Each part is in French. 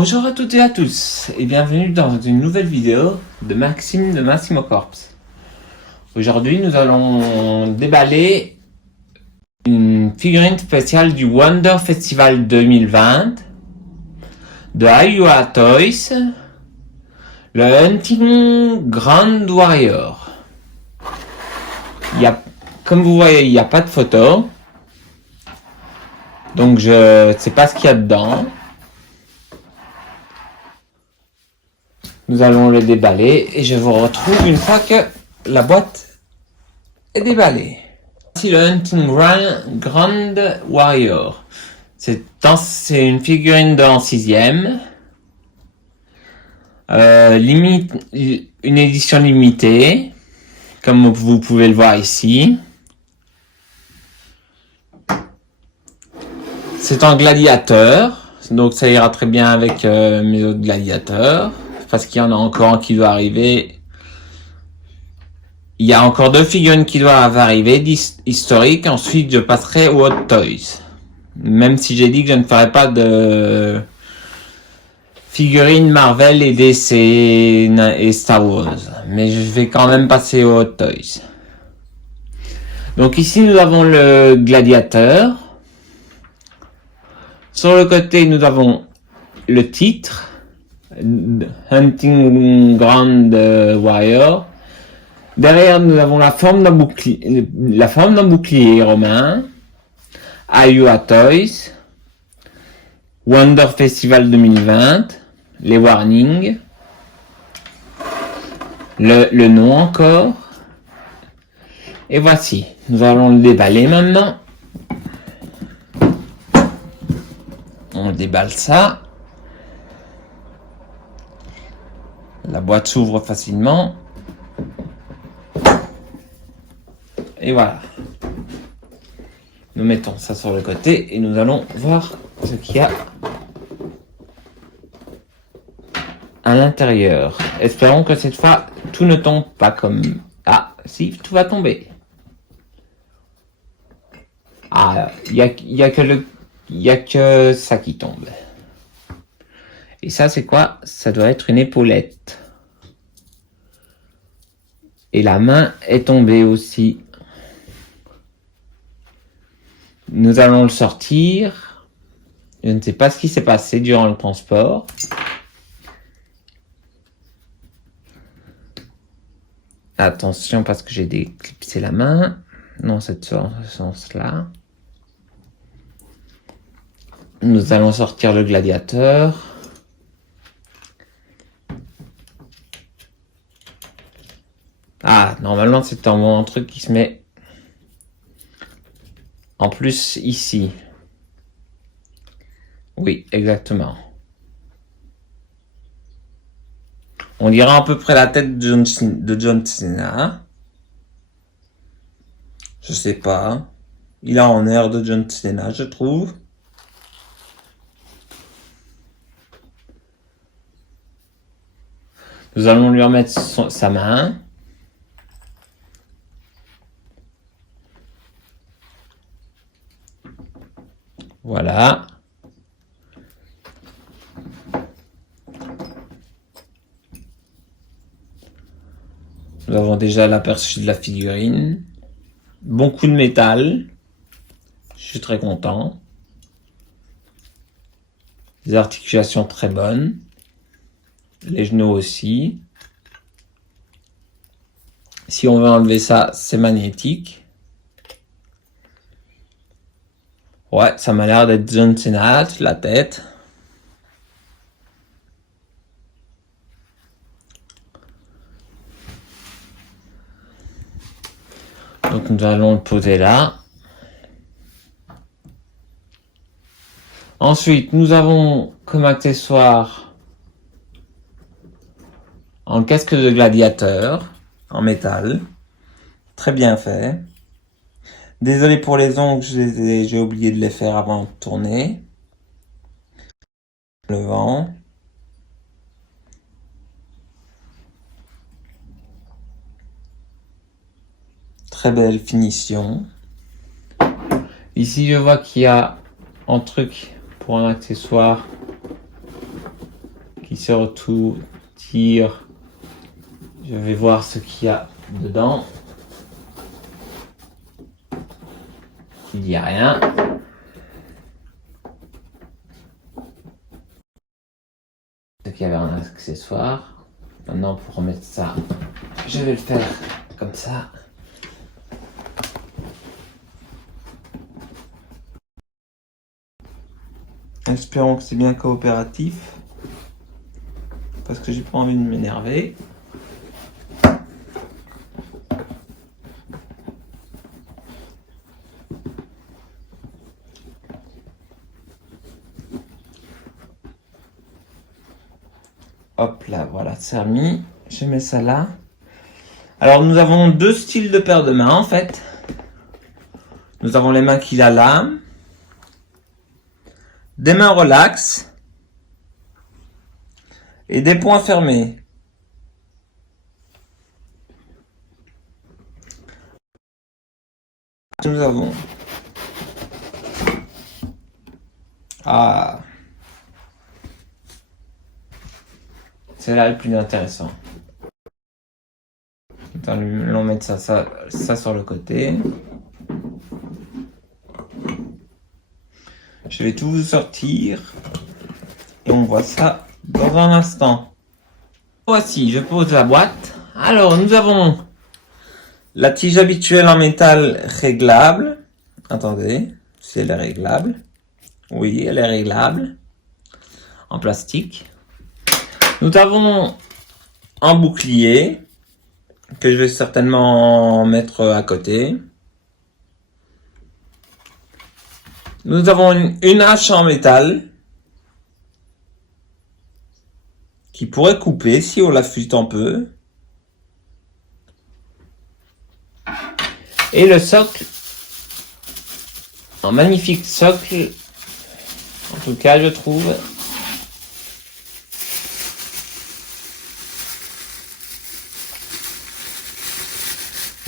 Bonjour à toutes et à tous et bienvenue dans une nouvelle vidéo de Maxime de Massimo Corps. Aujourd'hui nous allons déballer une figurine spéciale du Wonder Festival 2020 de Ayua Toys, le Hunting Grand Warrior. Comme vous voyez, il n'y a pas de photo, donc je ne sais pas ce qu'il y a dedans. Nous allons le déballer et je vous retrouve une fois que la boîte est déballée. Voici le Hunting Grand Warrior. C'est une figurine en 6ème. Une édition limitée, comme vous pouvez le voir ici. C'est en gladiateur, donc ça ira très bien avec mes autres gladiateurs. Parce qu'il y en a encore un qui doit arriver. Il y a encore 2 figurines qui doivent arriver historiques. Ensuite, je passerai aux Hot Toys. Même si j'ai dit que je ne ferai pas de figurines Marvel et DC et Star Wars. Mais je vais quand même passer aux Hot Toys. Donc ici, nous avons le gladiateur. Sur le côté, nous avons le titre. Hunting Grand Warrior. Derrière, nous avons la forme d'un bouclier romain. Ayua Toys. Wonder Festival 2020. Les warnings. Le nom encore. Et voici. Nous allons le déballer maintenant. On déballe ça. La boîte s'ouvre facilement. Et voilà. Nous mettons ça sur le côté et nous allons voir ce qu'il y a à l'intérieur. Espérons que cette fois, tout ne tombe pas comme... Ah, si, tout va tomber. Ah, il y a que ça qui tombe. Et ça, c'est quoi? Ça doit être une épaulette. Et la main est tombée aussi. Nous allons le sortir. Je ne sais pas ce qui s'est passé durant le transport. Attention parce que j'ai déclipsé la main. Non, ce sens-là. Nous allons sortir le gladiateur. Ah, normalement, c'est un truc qui se met en plus ici. Oui, exactement. On dirait à peu près la tête de John Cena. Je sais pas. Il a en air de John Cena, je trouve. Nous allons lui remettre sa main. Voilà. Nous avons déjà l'aperçu de la figurine. Bon coup de métal. Je suis très content. Les articulations très bonnes. Les genoux aussi. Si on veut enlever ça, c'est magnétique. Ouais, ça m'a l'air d'être John Cena, la tête. Donc nous allons le poser là. Ensuite, nous avons comme accessoire un casque de gladiateur en métal. Très bien fait. Désolé pour les ongles, j'ai oublié de les faire avant de tourner. Le vent. Très belle finition. Ici, je vois qu'il y a un truc pour un accessoire se retire, je vais voir ce qu'il y a dedans. Il n'y a rien. Ce qu'il y avait un accessoire. Maintenant, pour remettre ça, je vais le faire comme ça. Espérons que c'est bien coopératif. Parce que j'ai pas envie de m'énerver. Hop là, voilà, c'est remis. Je mets ça là. Alors, nous avons deux styles de paires de mains, en fait. Nous avons les mains qui la lament. Des mains relax. Et des poings fermés. Nous avons... Ah... C'est là le plus intéressant. Allons mettre ça sur le côté. Je vais tout vous sortir. Et on voit ça dans un instant. Voici, je pose la boîte. Alors, nous avons la tige habituelle en métal réglable. Attendez, si elle est réglable. Oui, elle est réglable. En plastique. Nous avons un bouclier que je vais certainement mettre à côté. Nous avons une hache en métal qui pourrait couper si on l'affûte un peu. Et le socle, un magnifique socle, en tout cas je trouve.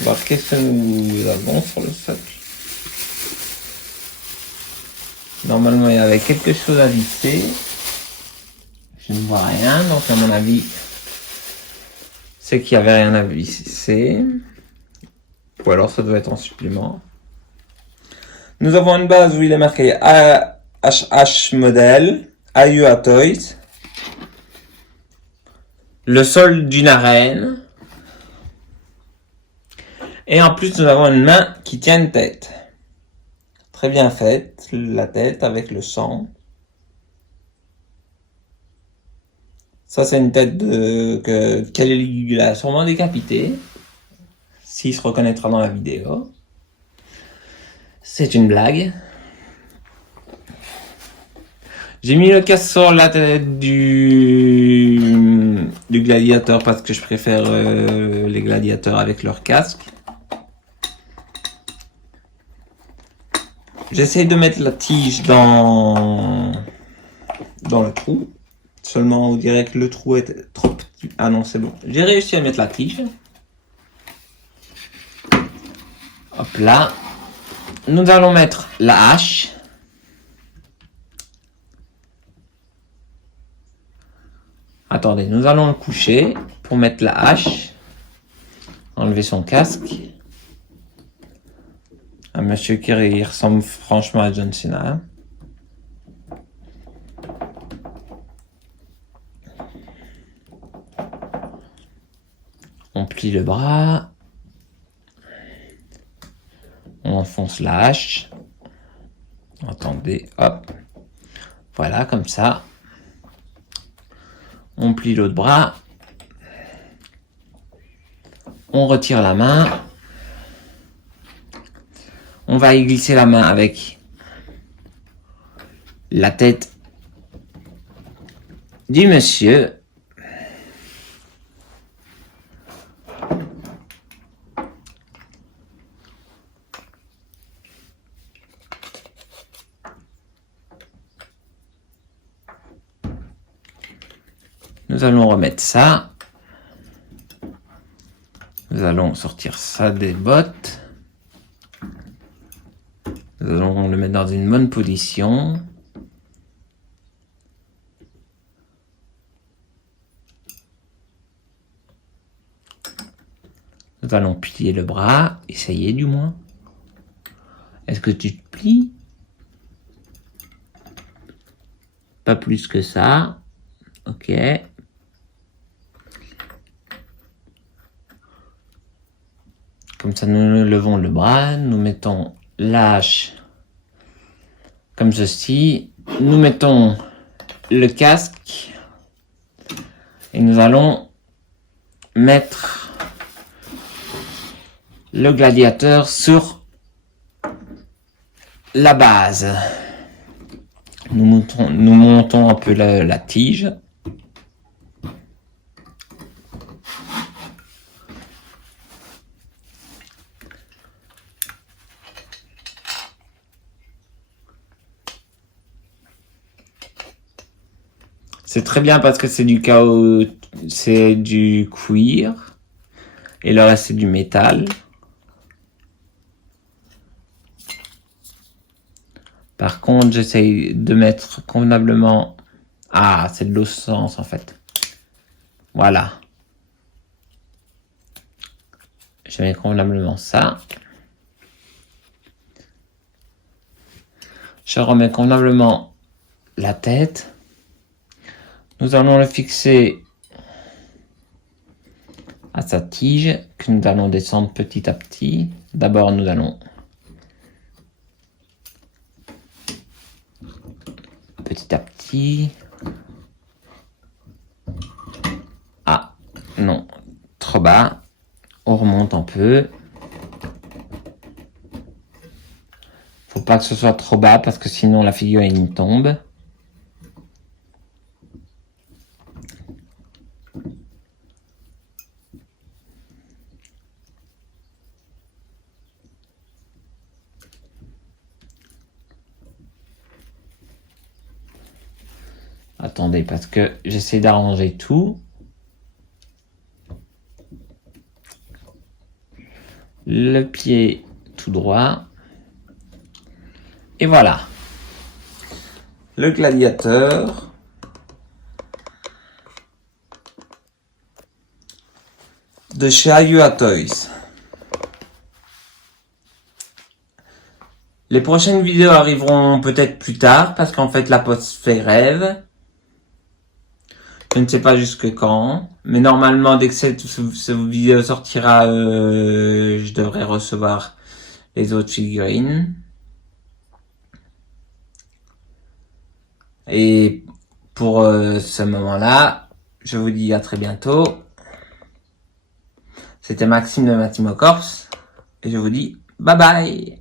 Alors, qu'est-ce que nous avons sur le socle? Normalement, il y avait quelque chose à visser. Je ne vois rien, donc à mon avis, c'est qu'il n'y avait rien à visser. Ou alors, ça doit être en supplément. Nous avons une base où il est marqué AHH Model, AUA Toys. Le sol d'une arène. Et en plus, nous avons une main qui tient une tête. Très bien faite, la tête avec le sang. Ça, c'est une tête de qu'elle a sûrement décapité. S'il se reconnaîtra dans la vidéo. C'est une blague. J'ai mis le casque sur la tête du gladiateur parce que je préfère les gladiateurs avec leur casque. J'essaye de mettre la tige dans le trou. Seulement, on dirait que le trou est trop petit. Ah non, c'est bon. J'ai réussi à mettre la tige. Hop là. Nous allons mettre la hache. Attendez, nous allons le coucher pour mettre la hache. Enlever son casque. Un monsieur qui ressemble franchement à John Cena. On plie le bras. On enfonce la hache. Attendez, hop. Voilà, comme ça. On plie l'autre bras. On retire la main. On va y glisser la main avec la tête du monsieur. Nous allons remettre ça. Nous allons sortir ça des bottes. Nous allons le mettre dans une bonne position. Nous allons plier le bras. Essayez du moins. Est-ce que tu te plies? Pas plus que ça. Ok. Comme ça, nous levons le bras. Nous mettons l'hache comme ceci. Nous mettons le casque. Et nous allons mettre le gladiateur sur la base. Nous montons un peu la tige. C'est très bien parce que c'est du cuir et le reste c'est du métal. Par contre, j'essaye de mettre convenablement. Ah, c'est de l'eau sens en fait. Voilà. Je mets convenablement ça. Je remets convenablement la tête. Nous allons le fixer à sa tige que nous allons descendre petit à petit. D'abord, nous allons petit à petit. Ah, non, trop bas. On remonte un peu. Faut pas que ce soit trop bas parce que sinon la figurine tombe. Attendez, parce que j'essaie d'arranger tout. Le pied tout droit. Et voilà. Le gladiateur. De chez Ayua Toys. Les prochaines vidéos arriveront peut-être plus tard parce qu'en fait la poste fait rêve. Je ne sais pas jusque quand, mais normalement dès que cette vidéo sortira, je devrais recevoir les autres figurines. Et pour ce moment-là, je vous dis à très bientôt. C'était Maxime de Massimo Corps et je vous dis bye bye.